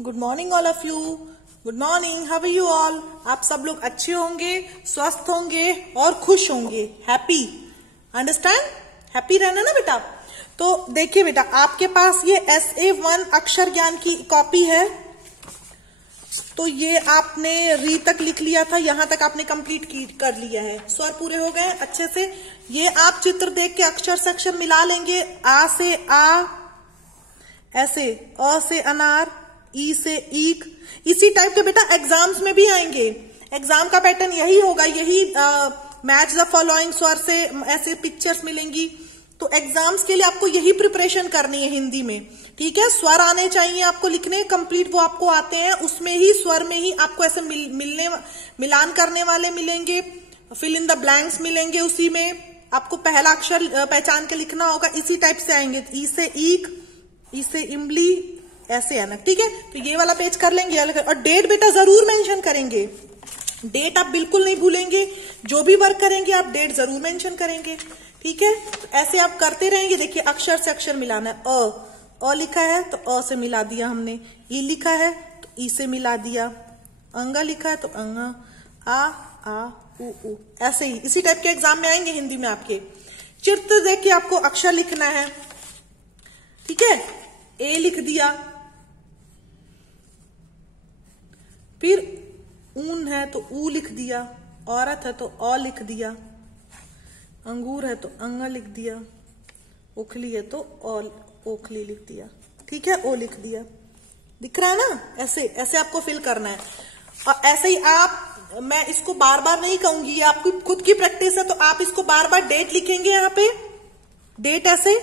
Good morning all of you. Good morning, how are you all. आप सब लोग अच्छे होंगे, स्वस्थ होंगे और खुश होंगे। हैप्पी, अंडरस्टैंड, हैप्पी रहना ना बेटा। तो देखिए बेटा, आपके पास ये SA1 अक्षर ज्ञान की कॉपी है। तो ये आपने री तक लिख लिया था, यहां तक आपने कंप्लीट कर लिया है। स्वर पूरे हो गए अच्छे से। ये आप चित्र देख के अक्षर से अक्षर मिला लेंगे। आ से आ, ऐसे अ से अनार, ई से ईक। इसी टाइप के बेटा एग्जाम्स में भी आएंगे। एग्जाम का पैटर्न यही होगा, यही मैच द फॉलोइंग स्वर से ऐसे पिक्चर्स मिलेंगी। तो एग्जाम्स के लिए आपको यही प्रिपरेशन करनी है हिंदी में, ठीक है। स्वर आने चाहिए आपको लिखने कंप्लीट, वो आपको आते हैं। उसमें ही स्वर में ही आपको ऐसे मिलान करने वाले मिलेंगे, फिल इन द ब्लैंक्स मिलेंगे। उसी में आपको पहला अक्षर पहचान के लिखना होगा। इसी टाइप से आएंगे, ई से ईक, ई से इमली, ऐसे आना, ठीक है। तो ये वाला पेज कर लेंगे। और डेट बेटा जरूर मेंशन करेंगे, डेट आप बिल्कुल नहीं भूलेंगे। जो भी वर्क करेंगे आप डेट जरूर मेंशन करेंगे, ठीक है। तो ऐसे आप करते रहेंगे। देखिए अक्षर से अक्षर मिलाना है। अ लिखा है तो अ से मिला दिया हमने। ई लिखा है तो ई से मिला दिया। अंगा लिखा है तो अंगा। आ उ। ऐसे ही इसी टाइप के एग्जाम में आएंगे हिंदी में आपके। चित्र देख के आपको अक्षर लिखना है, ठीक है। ए लिख दिया, फिर ऊन है तो ऊ लिख दिया, औरत है तो अ लिख दिया, अंगूर है तो अंगा लिख दिया, ओखली है तो ओखली लिख दिया, ठीक है। ओ लिख दिया, दिख रहा है ना। ऐसे ऐसे आपको फिल करना है। और ऐसे ही आप, मैं इसको बार बार नहीं कहूंगी, ये आपकी खुद की प्रैक्टिस है। तो आप इसको बार बार डेट लिखेंगे यहाँ पे, डेट ऐसे,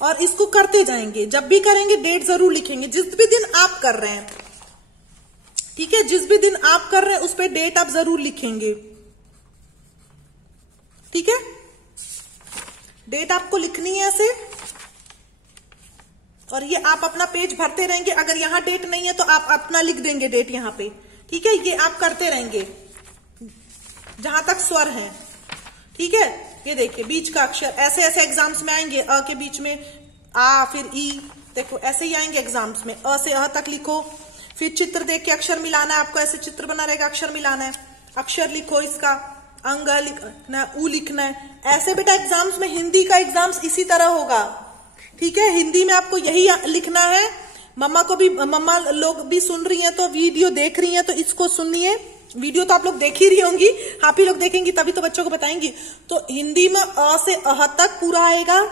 और इसको करते जाएंगे। जब भी करेंगे डेट जरूर लिखेंगे, जिस भी दिन आप कर रहे हैं, ठीक है। जिस भी दिन आप कर रहे हैं उस पर डेट आप जरूर लिखेंगे, ठीक है। डेट आपको लिखनी है ऐसे। और ये आप अपना पेज भरते रहेंगे। अगर यहां डेट नहीं है तो आप अपना लिख देंगे डेट यहां पे, ठीक है। ये आप करते रहेंगे जहां तक स्वर है, ठीक है। ये देखिए बीच का अक्षर, ऐसे ऐसे एग्जाम्स में आएंगे। अ के बीच में आ, फिर ई, देखो ऐसे ही आएंगे एग्जाम्स में। अ से अ तक लिखो। फिर चित्र देख के अक्षर मिलाना है आपको। ऐसे चित्र बना रहेगा, अक्षर मिलाना है। अक्षर लिखो इसका, अंग लिखना, ऊ लिखना है। ऐसे बेटा एग्जाम्स में, हिंदी का एग्जाम्स इसी तरह होगा, ठीक है। हिंदी में आपको यही लिखना है। मम्मा को भी, मम्मा लोग भी सुन रही हैं तो वीडियो देख रही हैं तो इसको सुनिए। वीडियो तो आप लोग देख ही रही होंगी, आप ही लोग देखेंगी तभी तो बच्चों को बताएंगी। तो हिंदी में अ से अह तक पूरा आएगा।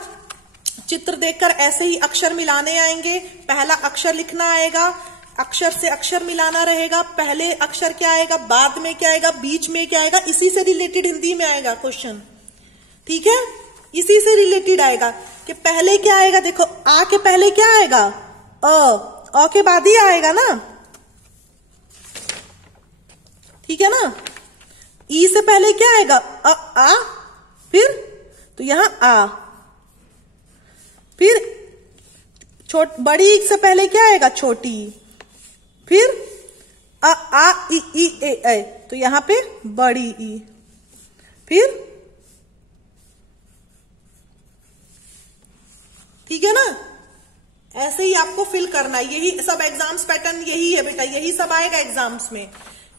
चित्र देखकर ऐसे ही अक्षर मिलाने आएंगे। पहला अक्षर लिखना आएगा, अक्षर से अक्षर मिलाना रहेगा। पहले अक्षर क्या आएगा, बाद में क्या आएगा, बीच में क्या आएगा, इसी से रिलेटेड हिंदी में आएगा क्वेश्चन, ठीक है। इसी से रिलेटेड आएगा कि पहले क्या आएगा। देखो आ के पहले क्या आएगा, अ के बाद ही आएगा ना, ठीक है ना। ई से पहले क्या आएगा, आ, फिर तो यहां आ, फिर बड़ी ई से पहले क्या आएगा, छोटी, फिर आ ई ए, तो यहां पे बड़ी ई, फिर, ठीक है ना। ऐसे ही आपको फिल करना है। यही सब एग्जाम्स पैटर्न यही है बेटा, यही सब आएगा एग्जाम्स में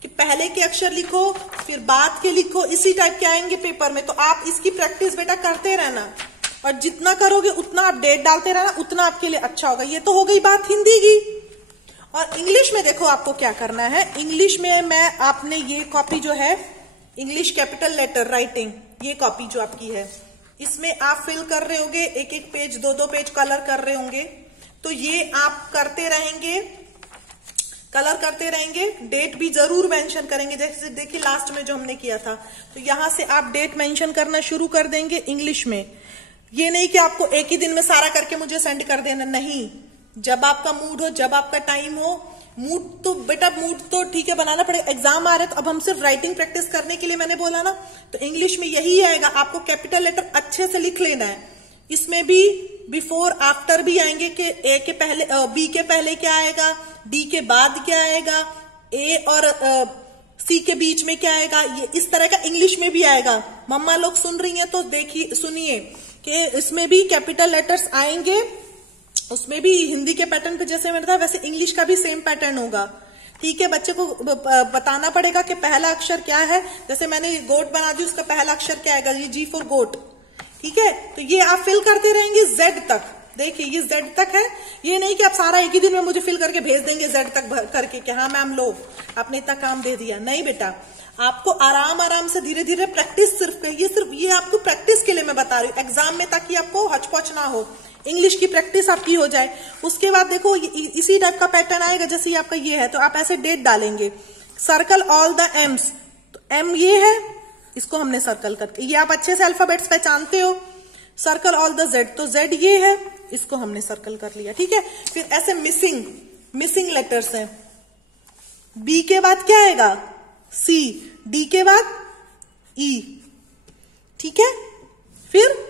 कि पहले के अक्षर लिखो फिर बाद के लिखो। इसी टाइप के आएंगे पेपर में। तो आप इसकी प्रैक्टिस बेटा करते रहना, और जितना करोगे उतना आप डेट डालते रहना, उतना आपके लिए अच्छा होगा। ये तो हो गई बात हिंदी की। और इंग्लिश में देखो आपको क्या करना है। इंग्लिश में मैं, आपने ये कॉपी जो है इंग्लिश कैपिटल लेटर राइटिंग, ये कॉपी जो आपकी है, इसमें आप फिल कर रहे होंगे। एक एक पेज, दो दो पेज कलर कर रहे होंगे। तो ये आप करते रहेंगे, कलर करते रहेंगे। डेट भी जरूर मेंशन करेंगे। जैसे देखिए लास्ट में जो हमने किया था, तो यहां से आप डेट मेंशन करना शुरू कर देंगे इंग्लिश में। ये नहीं कि आपको एक ही दिन में सारा करके मुझे सेंड कर देना, नहीं। जब आपका मूड हो, जब आपका टाइम हो। मूड तो बेटा, मूड तो ठीक है बनाना पड़ेगा। एग्जाम आ रहे तो अब हम सिर्फ राइटिंग प्रैक्टिस करने के लिए मैंने बोला ना। तो इंग्लिश में यही आएगा, आपको कैपिटल लेटर अच्छे से लिख लेना है। इसमें भी बिफोर आफ्टर भी आएंगे कि ए के पहले, बी के पहले क्या आएगा, डी के बाद क्या आएगा, ए और सी के बीच में क्या आएगा। ये इस तरह का इंग्लिश में भी आएगा। मम्मा लोग सुन रही हैं तो देखिए, सुनिए कि इसमें भी कैपिटल लेटर्स आएंगे उसमें भी हिंदी के पैटर्न पे जैसे मैंने था वैसे इंग्लिश का भी सेम पैटर्न होगा। ठीक है, बच्चे को बताना पड़ेगा कि पहला अक्षर क्या है। जैसे मैंने गोट बना दी, उसका पहला अक्षर क्या आएगा, ये जी फॉर गोट। ठीक है, तो ये आप फिल करते रहेंगे जेड तक। देखिए ये जेड तक है, ये नहीं कि आप सारा एक ही दिन में मुझे फिल करके भेज देंगे जेड तक भर करके कि हाँ मैम लो आपने इतना काम दे दिया। नहीं बेटा, आपको आराम आराम से धीरे धीरे प्रैक्टिस सिर्फ ये आपको प्रैक्टिस के लिए मैं बता रही हूँ एग्जाम में, ताकि आपको हचपच ना हो, इंग्लिश की प्रैक्टिस आपकी हो जाए। उसके बाद देखो इसी टाइप का पैटर्न आएगा जैसे आपका ये है, तो आप ऐसे डेट डालेंगे, सर्कल ऑल द एम्स। तो एम ये है, इसको हमने सर्कल करके, ये आप अच्छे से अल्फाबेट्स पहचानते हो। सर्कल ऑल द जेड, तो जेड ये है, इसको हमने सर्कल कर लिया। ठीक है, फिर ऐसे मिसिंग लेटर्स हैं। बी के बाद क्या आएगा, सी, डी के बाद ई। ठीक है, फिर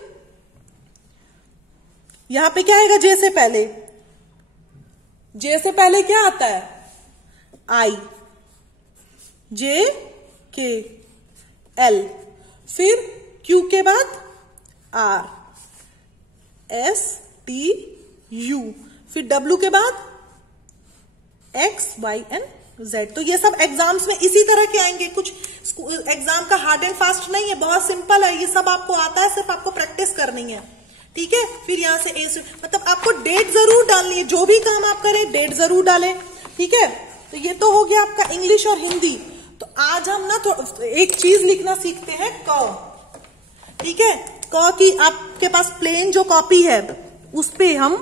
यहां पे क्या आएगा, जे से पहले, जे से पहले क्या आता है, आई, जे के एल, फिर क्यू के बाद आर, एस टी यू, फिर डब्ल्यू के बाद एक्स वाई एंड जेड। तो ये सब एग्जाम्स में इसी तरह के आएंगे, कुछ एग्जाम का हार्ड एंड फास्ट नहीं है, बहुत सिंपल है, ये सब आपको आता है, सिर्फ आपको प्रैक्टिस करनी है। ठीक है, फिर यहां से ए से, मतलब आपको डेट जरूर डालनी है, जो भी काम आप करें डेट जरूर डालें। ठीक है, तो ये तो हो गया आपका इंग्लिश और हिंदी। तो आज हम ना तो एक चीज लिखना सीखते हैं, क। ठीक है, क की आपके पास प्लेन जो कॉपी है उस पे हम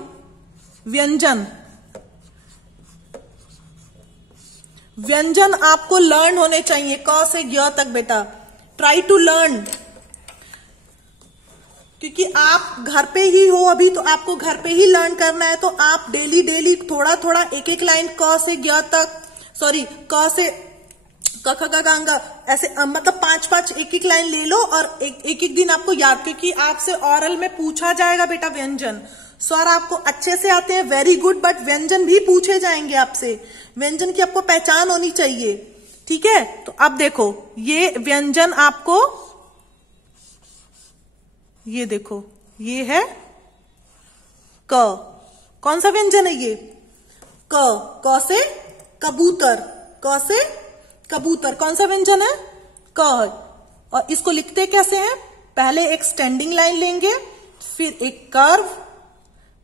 व्यंजन आपको लर्न होने चाहिए, क से य तक बेटा, ट्राई टू लर्न। क्योंकि आप घर पे ही हो अभी, तो आपको घर पे ही लर्न करना है, तो आप डेली थोड़ा थोड़ा एक एक लाइन क से ग तक, सॉरी क से क ख ग घ ङ, ऐसे मतलब 5-5 एक एक लाइन ले लो और एक एक दिन आपको याद, क्योंकि आपसे ऑरल में पूछा जाएगा बेटा व्यंजन। स्वर आपको अच्छे से आते हैं, वेरी गुड, बट व्यंजन भी पूछे जाएंगे आपसे, व्यंजन की आपको पहचान होनी चाहिए। ठीक है, तो अब देखो ये व्यंजन आपको, ये देखो ये है क, कौन सा व्यंजन है ये, क से कबूतर, क से कबूतर, कौन सा व्यंजन है, क है। और इसको लिखते कैसे हैं, पहले एक स्टैंडिंग लाइन लेंगे, फिर एक कर्व,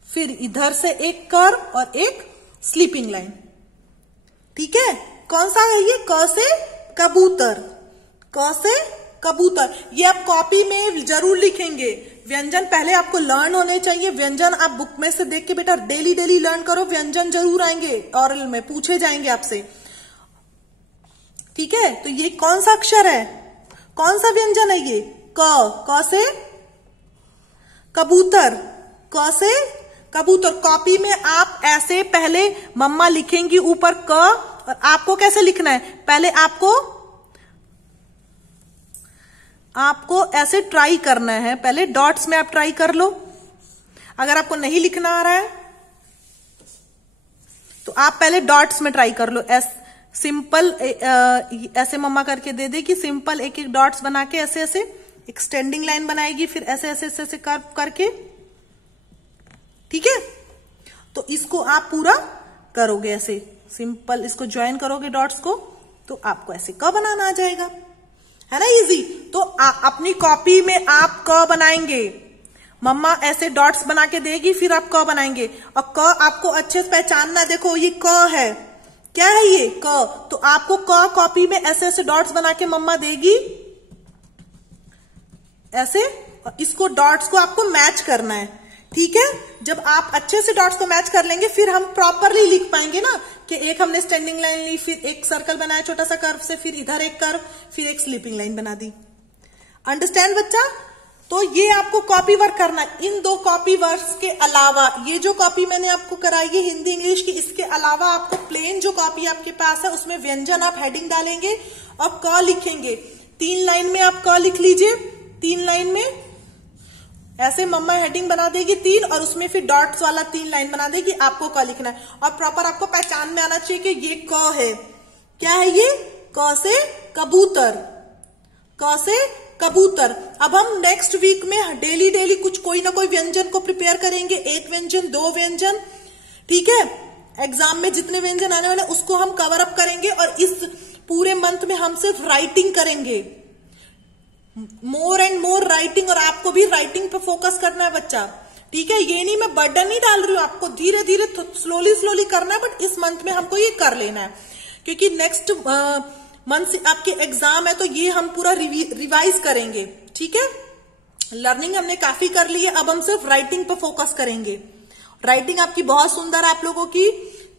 फिर इधर से एक कर्व और एक स्लीपिंग लाइन। ठीक है, कौन सा है ये, क से कबूतर, क से कबूतर। ये आप कॉपी में जरूर लिखेंगे, व्यंजन पहले आपको लर्न होने चाहिए। व्यंजन आप बुक में से देख के बेटा डेली लर्न करो, व्यंजन जरूर आएंगे, ऑरल में पूछे जाएंगे आपसे। ठीक है, तो ये कौन सा अक्षर है, कौन सा व्यंजन है ये, क से कबूतर, क से कबूतर। कॉपी में आप ऐसे पहले मम्मा लिखेंगी ऊपर क, और आपको कैसे लिखना है, पहले आपको ऐसे ट्राई करना है, पहले डॉट्स में आप ट्राई कर लो। अगर आपको नहीं लिखना आ रहा है तो आप पहले डॉट्स में ट्राई कर लो। सिंपल ऐसे मम्मा करके दे दे कि सिंपल एक एक डॉट्स बना के ऐसे ऐसे एक स्टैंडिंग लाइन बनाएगी, फिर ऐसे ऐसे ऐसे ऐसे कर्व करके। ठीक है, तो इसको आप पूरा करोगे ऐसे सिंपल, इसको ज्वाइन करोगे डॉट्स को, तो आपको ऐसे क बनाना आ जाएगा, है ना, इजी। तो अपनी कॉपी में आप क बनाएंगे, मम्मा ऐसे डॉट्स बना के देगी, फिर आप क बनाएंगे, और क आपको अच्छे से पहचानना। देखो ये क है, क्या है ये, क। तो आपको क कॉपी में ऐसे ऐसे डॉट्स बना के मम्मा देगी ऐसे, और इसको डॉट्स को आपको मैच करना है। ठीक है, जब आप अच्छे से डॉट्स को मैच कर लेंगे, फिर हम प्रॉपरली लिख पाएंगे ना, कि एक हमने स्टैंडिंग लाइन ली, फिर एक सर्कल बनाया छोटा सा कर्व से, फिर इधर एक कर्व, फिर एक स्लीपिंग लाइन बना दी। अंडरस्टैंड बच्चा? तो ये आपको कॉपी वर्क करना है। इन दो कॉपी वर्क्स के अलावा, ये जो कॉपी मैंने आपको कराई है हिंदी इंग्लिश की, इसके अलावा आपको प्लेन जो कॉपी आपके पास है उसमें व्यंजन आप हेडिंग डालेंगे और क लिखेंगे। 3 लाइन में आप क लिख लीजिए, 3 लाइन में ऐसे मम्मा हेडिंग बना देगी 3, और उसमें फिर डॉट्स वाला 3 लाइन बना देगी, आपको क लिखना है। और प्रॉपर आपको पहचान में आना चाहिए कि ये क है। क्या है ये? क से कबूतर, क से कबूतर। अब हम नेक्स्ट वीक में डेली डेली कुछ कोई ना कोई व्यंजन को प्रिपेयर करेंगे, 1 व्यंजन 2 व्यंजन, ठीक है। एग्जाम में जितने व्यंजन आने वाले उसको हम कवर अप करेंगे और इस पूरे मंथ में हम सिर्फ राइटिंग करेंगे, मोर एंड मोर राइटिंग। और आपको भी राइटिंग पे फोकस करना है बच्चा, ठीक है। ये नहीं मैं बर्डन नहीं डाल रही हूं आपको, धीरे धीरे स्लोली स्लोली करना है, बट इस मंथ में हमको ये कर लेना है क्योंकि नेक्स्ट मंथ से आपके एग्जाम है, तो ये हम पूरा रिवाइज करेंगे, ठीक है। लर्निंग हमने काफी कर ली है, अब हम सिर्फ राइटिंग पे फोकस करेंगे। राइटिंग आपकी बहुत सुंदर है आप लोगों की,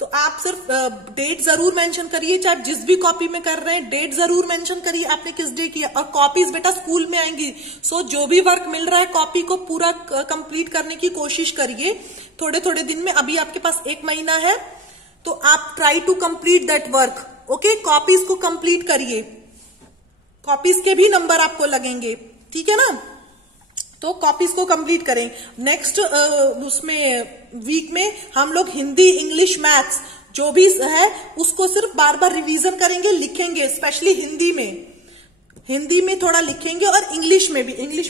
तो आप सिर्फ डेट जरूर मेंशन करिए, चाहे जिस भी कॉपी में कर रहे हैं डेट जरूर मेंशन करिए आपने किस डे किया। और कॉपीज बेटा स्कूल में आएंगी, सो जो भी वर्क मिल रहा है कॉपी को पूरा कंप्लीट करने की कोशिश करिए थोड़े थोड़े दिन में। अभी आपके पास 1 महीना है, तो आप try to complete that work, okay. Copies को कंप्लीट करिए, कॉपीज के भी नंबर आपको लगेंगे, ठीक है ना। तो कॉपीज को कंप्लीट करें। नेक्स्ट उसमें वीक में हम लोग हिंदी, इंग्लिश, मैथ्स जो भी है उसको सिर्फ बार बार रिवीजन करेंगे, लिखेंगे, स्पेशली हिंदी में थोड़ा लिखेंगे और इंग्लिश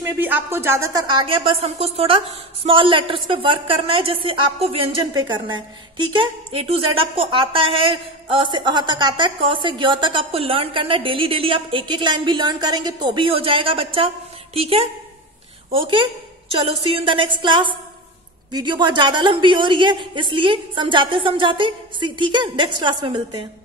में भी आपको ज्यादातर आ गया, बस हमको थोड़ा स्मॉल लेटर्स पे वर्क करना है, जैसे आपको व्यंजन पे करना है, ठीक है। A to Z आपको आता है, अ से अ तक आता है, क से ग तक आपको लर्न करना है। डेली डेली आप एक एक लाइन भी लर्न करेंगे तो भी हो जाएगा बच्चा, ठीक है। ओके, चलो see you in the next class. Video बहुत ज्यादा लंबी हो रही है इसलिए समझाते ठीक है, नेक्स्ट क्लास में मिलते हैं।